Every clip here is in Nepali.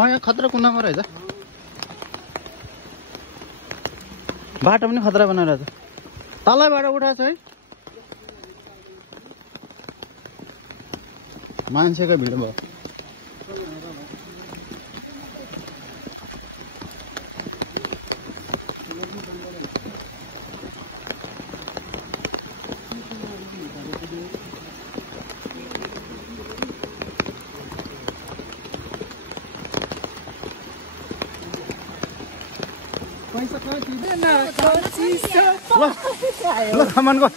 यहाँ खतरा कुन्दामा रहेछ बाटो पनि खतरा बनाएर छ तलैबाट उठाएको छ है मान्छेको भिड भयो ल कमानको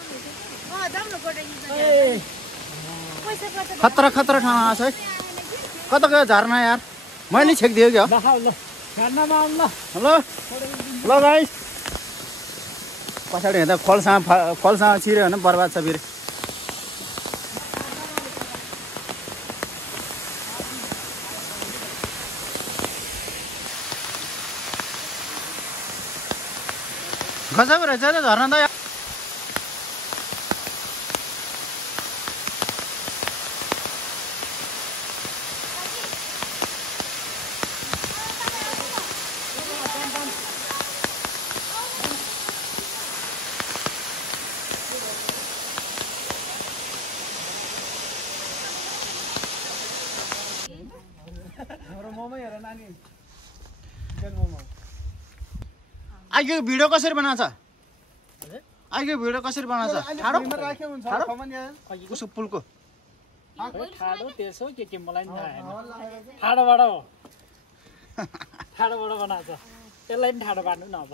खतरा खतरा ठाउँ आएको छ है कता गयो झर्ना यार मैले छेकिदियो क्या ल ल भाइ पछाडि हेर्दा खोलसँग छिर्यो भने बर्बाद छ फेरि गजब रहेछ त झर्ना त आइको भिडियो कसरी बनाउँछ आइको भिडियो कसरी बनाउँछ ठाडो उसको पुलको ठाडो त्यसो के मलाई थाहा छैन ठाडोबाट हो ठाडोबाट बनाउँछ त्यसलाई पनि ठाडो पार्नु न अब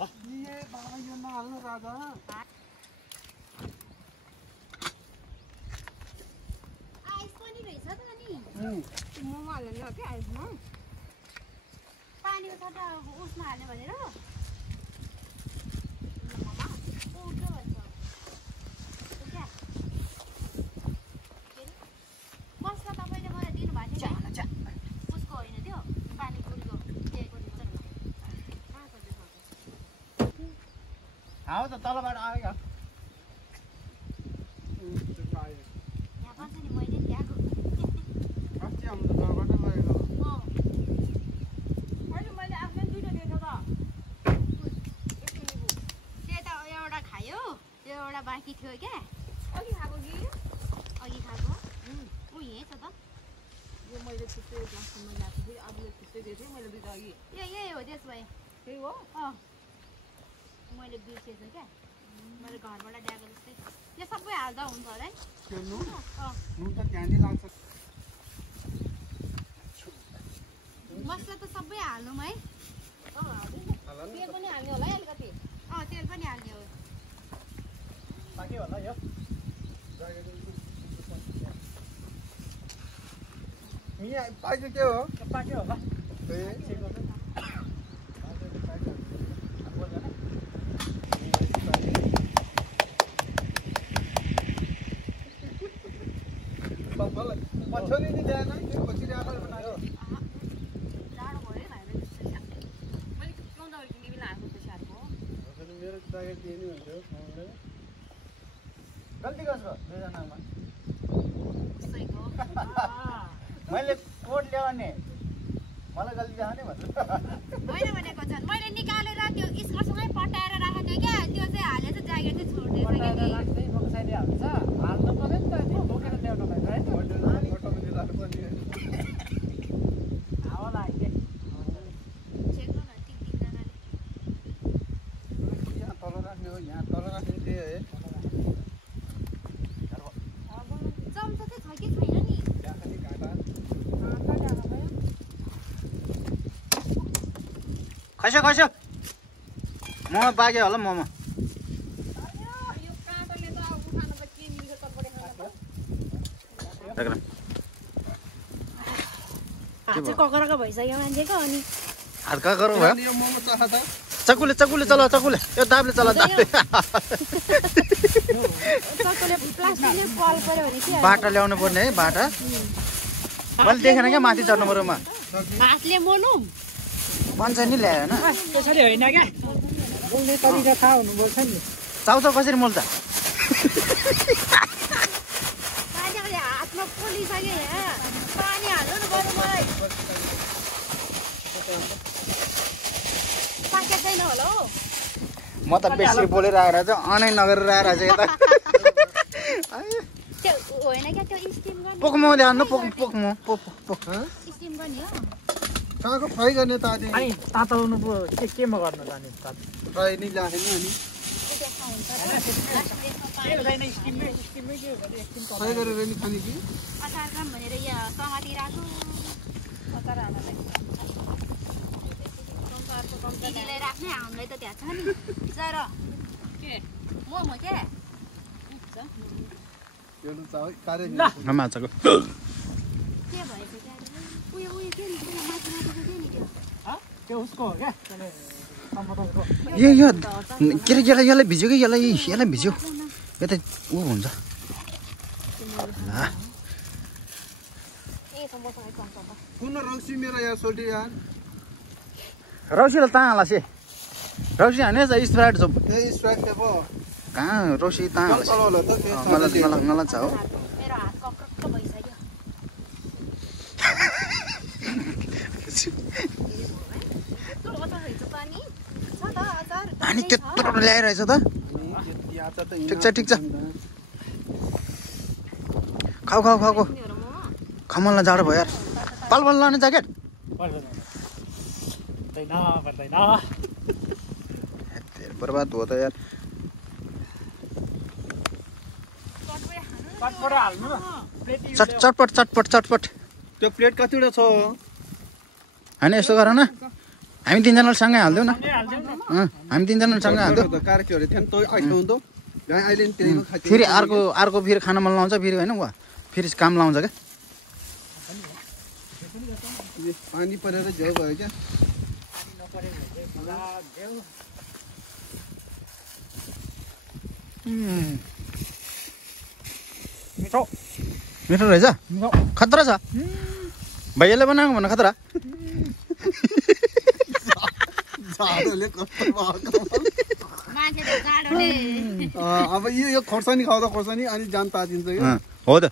हावा त तलबाट आयो बाँकी थियो क्या अघि खाएको कि अघि खाएको ऊ यही छ त यो मैले छुट्टै प्लास्टिकमा ल्याएको थिएँ अरूले छुट्टै दिएको थिएँ मैले दुईवटा अघि यही हो त्यसो भए त्यही हो मैले बिर्सेछु क्या मैले घरबाट ल्याएको जस्तै यो सबै हाल्दा हुन्छ होला है मसला त सबै हाल्नु है तेल पनि हाल्ने होला है अलिकति तेल पनि हाल्ने हो पाक्यो होला यो पाक्यो के हो पाक्यो होला पछौली नि ल्याएन कसरी आफै बनायो जाडो भयो है भाइले मैले किन्दा किन्ने बेला आएको पैसाको मेरो टाइगर के नि हुन्छ गल्ती गर्छ दुईजनामा मैले कोट ल्याउने मलाई गल्ती देखाउने भन्छु होइन भनेको छन् मैले निकालेर त्यो स्कर्टसँगै पटाएर राखेको थिएँ क्या त्यो चाहिँ हालेर ज्याकेट चाहिँ छोड्दिएछ राख्दै बक्साइले हाल्छ हाल्नु पर्यो नि त त्यो बोकेर ल्याउनु पर्छ है हावा लाग्यो चेक्नु न टिक्दिँदैन यहाँ तल राख्ने हो यहाँ तल राख्ने त्यही है चम्चा चाहिँ छ कि छैन नि खस्यो खस्यो मोमो पाक्यो होला मोमो ककरको भइसक्यो मान्छेको अनि हात ककर भयो चकुले चकुले चला चकुले यो दाबले चला दाबले बाटा ल्याउनु पर्ने है बाटा मैले देखेन क्या माथि चढ्नु पर्योमा हातले मोल्नु पञ्च नि ल्यायो होइन त्यसरी होइन क्या बोल्ने तरिका थाहा हुनुपर्छ नि चाउचाउ कसरी मोल्छ हात गइसक्यो यहाँ पानी हाल्नु न बरु मलाई पाकेदैन होला हौ म त बेसी बोलेर आएर चाहिँ अनै नगरेर आएर चाहिँ यता त्यो होइन क्या त्यो स्टिम गर्ने पोकमो ध्यान पोक पोकमो पोक स्टिम गर्ने हो कहाँको फ्राई गर्ने त अनि अनि ताताउनु पो केमा गर्नु जाने फ्राई नै लाग्दैन अनि फ्राई गरेर नि खाने कि अचार काम भनेर यहाँ सँगति राख्नु अचार हाल्नलाई दिदीलाई राख्ने हामीलाई त त्यहाँ छ नि जर के मोमो क्या एउटा चाउ कार्य माछाको के भएछ क्या उयो के नि त्यो माथि माथिको के नि त्यो त्यो उसको हो क्या टमाटरको यो के रे यसलाई भिज्यो कि यसलाई भिज्यो यो त ऊ हुन्छ ए समोसा खाइ कम कुन रक्सी मेरो यार सोल्टी यार रौसीलाई ताँ हाल्छ रौसी हाने स्प्राइट छ ए स्ट्राइक थे पो कहाँ रौसी ताँ हाल्छ चलो त के मलाई छ हो मेरो हात कक्रक्क भइसक्यो पानी त्यत्रो ल्याइरहेछ त ठिक छ खाऊ खमललाई जाडो भयो यार पाल लाने ज्याकेट पर्दैन बर्बाद हो त यार चटपट हाल्नु न चटपट त्यो प्लेट कतिवटा छ होइन यस्तो गर न हामी तिनजनाले सँगै हालिदेऊ न हामी तिनजनाले सँगै हालिदेऊ कार के अरे त्यहाँ त आइसक्यो त गाई अहिले नि त्यही खाइ फेरि अर्को फेरि खाना मन लाउँछ फेरि होइन वा फेरि काम लाउँछ क्या पानी परेर झ्याउ भयो क्या मिठो रहेछ खतरा छ भैयाले बनाएको भन खतरा जाडोले कस्तो भएको मान्छेले जाडोले अब यो खोर्सानी खाउँदा खोर्सानी अनि जान तातिन्छ क्या हो त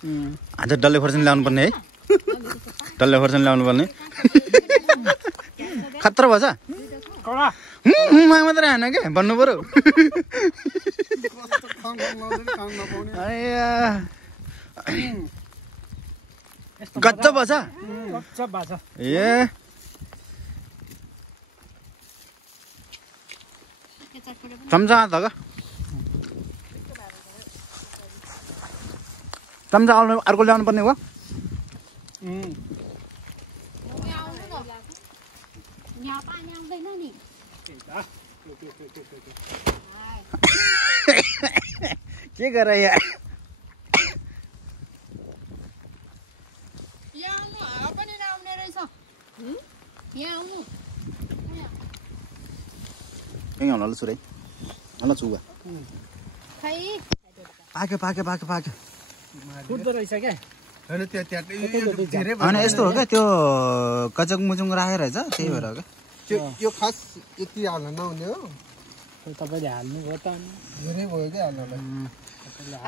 आज डल्ले खोर्सानी ल्याउनु पर्ने है डल्ले खोर्सानी ल्याउनु पर्ने खतरा भएछ मात्रै होइन क्या भन्नु पऱ्यो गच्चा भएछ ए चम्चा त चम्चा अर्को ल्याउनु पर्ने हो यहाँ पानी आउँदैन नि के गर यार यहाँ आउनु हावा पनि नआउने रहेछ यहाँ आउनु होला सुरै होला चुवा खै पाक्यो कुद्दो रहेछ क्या होइन त्यहाँ धेरै होइन यस्तो हो क्या त्यो कचक मुचुङ राखेर रहेछ त्यही भएर हो क्या यो खास यति हाल्न नहुने हो तपाईँले हाल्नुभयो त धेरै भयो क्या हाल्नलाई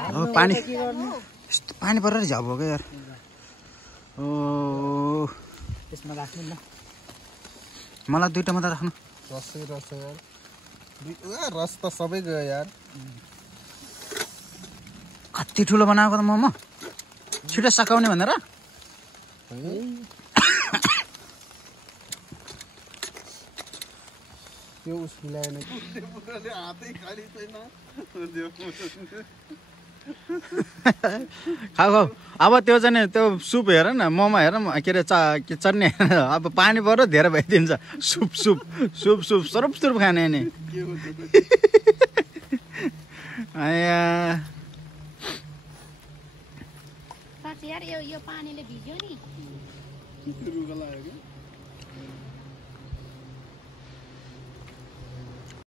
अब पानी यस्तो पानी परेर झ्याउ भयो क्या यार ओ त्यसमा राख्नु न मलाई दुईटा मात्रै राख्नु रसै यार रस त सबै गयो यार कति ठुलो बनाएको त मोमो छिटो सकाउने भनेर त्यो उस मिलाएन हातै खाली छैन खाऊ अब त्यो चाहिँ नि त्यो सुप हेर न मोमो हेर न के अरे चट्नी हेर अब पानी पऱ्यो धेरै भइदिन्छ सुप सरुप खाने नि यार यो पानीले भिज्यो नि